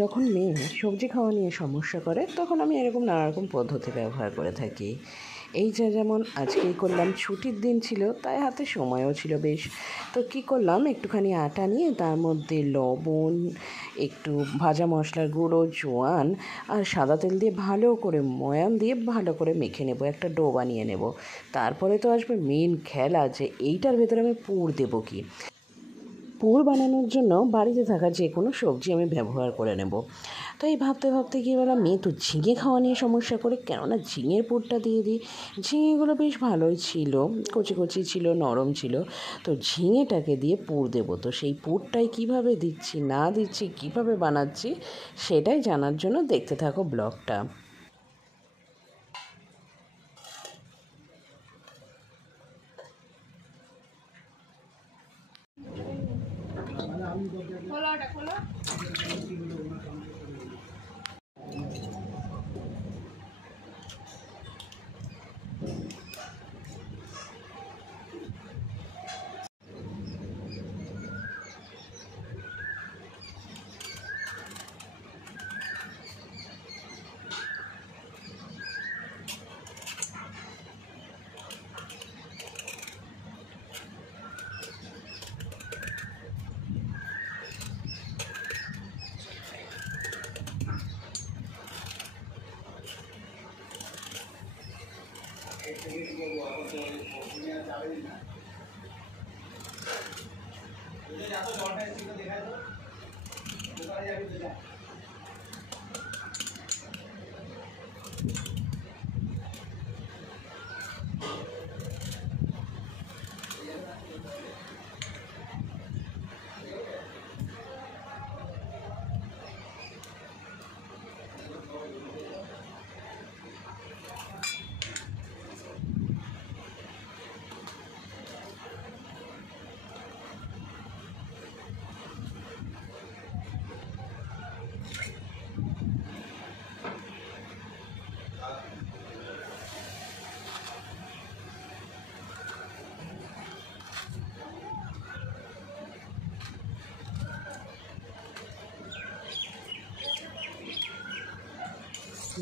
যখন মেয়ে সবজি খাওয়া নিয়ে সমস্যা করে তখন আমি এরকম নানারকম পদ্ধতি ব্যবহার করে থাকি। এই যেমন আজকেই করলাম, ছুটির দিন ছিল তাই হাতে সময়ও ছিল বেশ। তো কী করলাম, একটুখানি আটা নিয়ে তার মধ্যে লবণ, একটু ভাজা মশলার গুঁড়ো, জোয়ান আর সাদা তেল দিয়ে ভালো করে ময়ান দিয়ে ভালো করে মেখে নেব, একটা ডো বানিয়ে নেব। তারপরে তো আসবে মেন খেলা, যে এইটার ভেতরে আমি পুর দেবো কি। পুর বানানোর জন্য বাড়িতে থাকা যে কোনো সবজি আমি ব্যবহার করে নেব। তো এই ভাবতে ভাবতে কী বললাম, মেয়ে তো ঝিঙে খাওয়া নিয়ে সমস্যা করে, কেননা ঝিঙের পুরটা দিয়ে দিই। ঝিঙেগুলো বেশ ভালোই ছিল, কচি কচি ছিল, নরম ছিল। তো ঝিঙেটাকে দিয়ে পুর দেবো। তো সেই পুরটাই কীভাবে দিচ্ছি না দিচ্ছি, কীভাবে বানাচ্ছি, সেটাই জানার জন্য দেখতে থাকো ব্লগটা।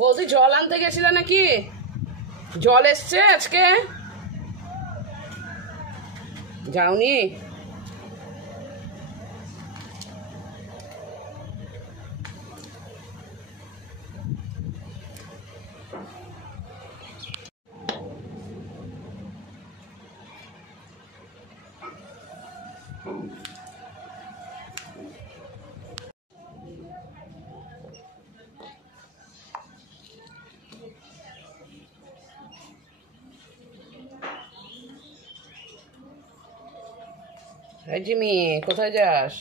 বৌদি জল আনতে গেছিলে নাকি? জল এসছে আজকে? যাওনি? এই জিমি, কোথায় যাস?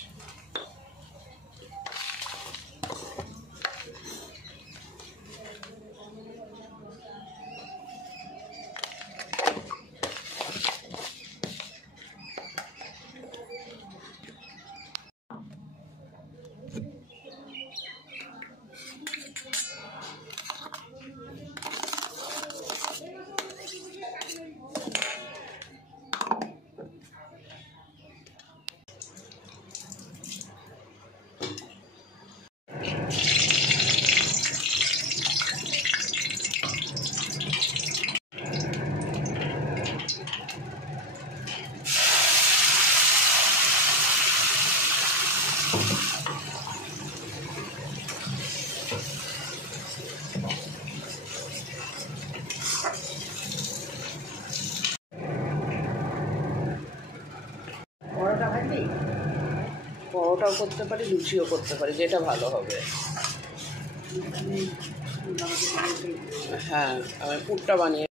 পরোটাও করতে পারি, লুচিও করতে পারি, যেটা ভালো হবে। হ্যাঁ, আমি পুরটা বানিয়ে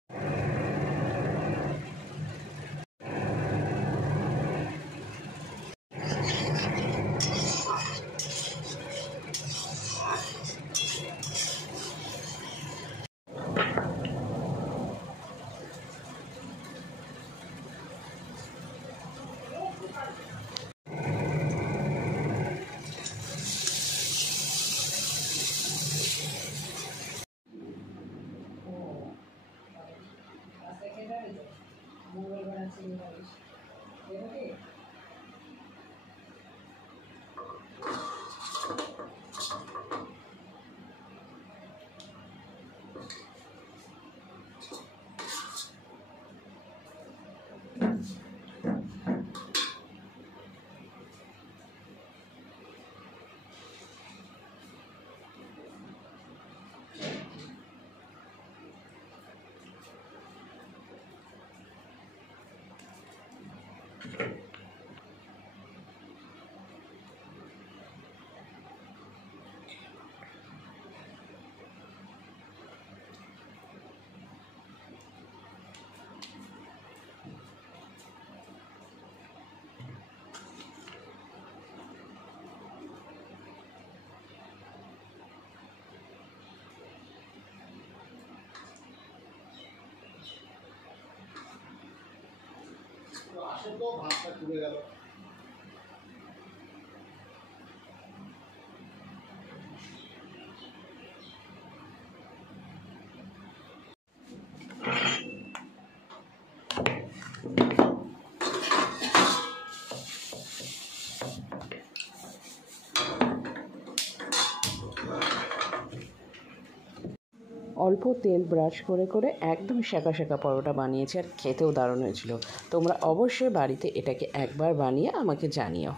অল্প তেল ব্রাশ করে করে একদম শাঁকা শাঁকা পরোটা বানিয়েছি, আর খেতেও দারুণ হয়েছিল। তোমরা অবশ্যই বাড়িতে এটাকে একবার বানিয়ে আমাকে জানিও।